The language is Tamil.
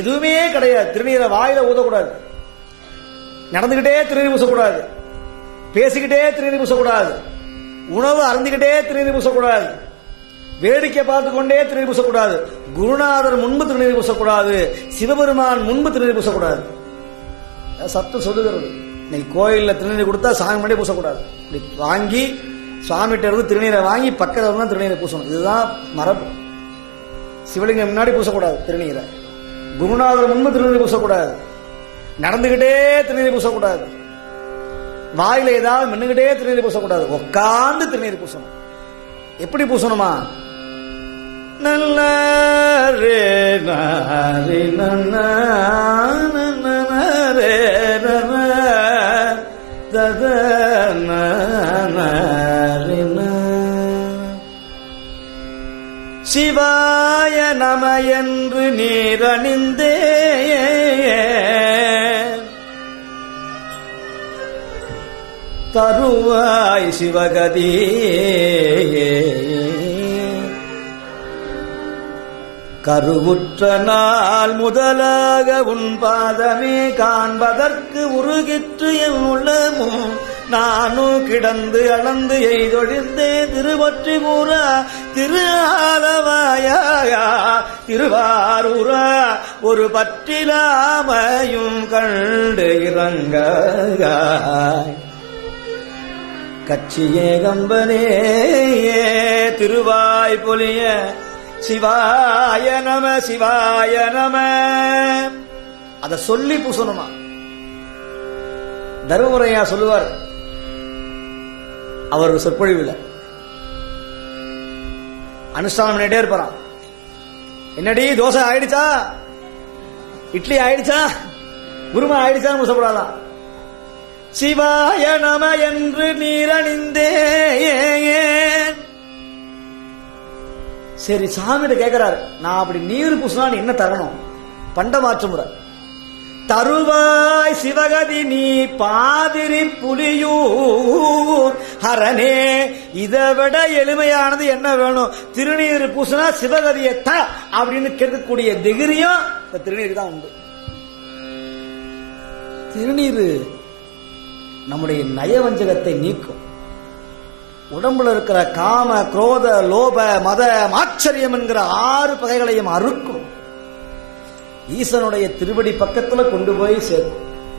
எதுவுமே கிடையாது. திருநீரை வாயில ஊதக்கூடாது, நடந்துகிட்டே திருநீர் பூசக்கூடாது, பேசிக்கிட்டே திருநீர் பூசக்கூடாது, உணவு அருந்திக்கிட்டே திருநீர் பூசக்கூடாது, வேடிக்கை பார்த்து கொண்டே திருநீர் பூசக்கூடாது, குருநாதர் முன்பு திருநீர் பூசக்கூடாது, சிவபெருமான் முன்பு திருநீர் பூசக்கூடாது. சத்து சொல்லுகிறது. இன்னைக்கு கோயிலில் திருநீர் கொடுத்தா சாமி முன்னாடி பூசக்கூடாது. இப்படி வாங்கி சுவாமிகிட்ட இருந்து திருநீரை வாங்கி பக்கத்தில் தான் திருநீரை பூசணும். இதுதான் மரபு. சிவலிங்கம் முன்னாடி பூசக்கூடாது திருநீரை, குருநாதர் முன்பு திருநீர் பூசக்கூடாது, நடந்துகிட்டே திருநீர் பூசக்கூடாது, வாயில ஏதாவது மின்னுகிட்டே திருநீர் பூசக்கூடாது, உட்கார்ந்து திருநீர் பூசணும். எப்படி பூசணுமா? நல்ல ரே நாரி நன்ன ரே தத சிவாய நம என்று நீரணிந்தே தருவாய் சிவகதி கருவுற்ற நாள் முதலாக உன் பாதமே காண்பதற்கு உருகிற்று என் உள்ளமும் நானும் கிடந்து அளந்து எய்தொழிந்தே திருவொற்றி மூரா திரு ஆலவாயா திருவாரூரா ஒரு பற்றிலாமையும் கண்டு இறங்க கட்சியே கம்பனே திருவாய் பொலிய சிவாய நம சிவாய நம. அத சொல்லி பூசணுமா? தர்மபுரையா சொல்லுவார் அவர் சொற்பொழிவுல. அனுஷ்டானம் பண்ணிட்டே இருப்பாராம். என்னடி தோசை ஆயிடுச்சா, இட்லி ஆயிடுச்சா, குருமா ஆயிடுச்சா பூசப்படாதான். சிவாய நம என்று நீரணிந்தே. சரி, சாமியிட கேட்கிறாரு, நான் அப்படி நீர் பூசினா என்ன தரணும்? பண்டமாற்று முறை. தருவாய் சிவகதி நீ பாதிரி புலியூர் ஹரனே. இதை விட எளிமையானது என்ன வேணும்? திருநீர் பூசினா சிவகதியை த அப்படின்னு கேட்கக்கூடிய திகிரியும் இந்த திருநீர் தான் உண்டு. திருநீர் நம்முடைய நயவஞ்சகத்தை நீக்கும். உடம்புல இருக்கிற காம குரோத லோப மத ஆச்சரியம் என்கிற 6 பகைகளையும் அறுக்கும். ஈசனுடைய திருவடி பக்கத்துல கொண்டு போய் சேர்க்கும்.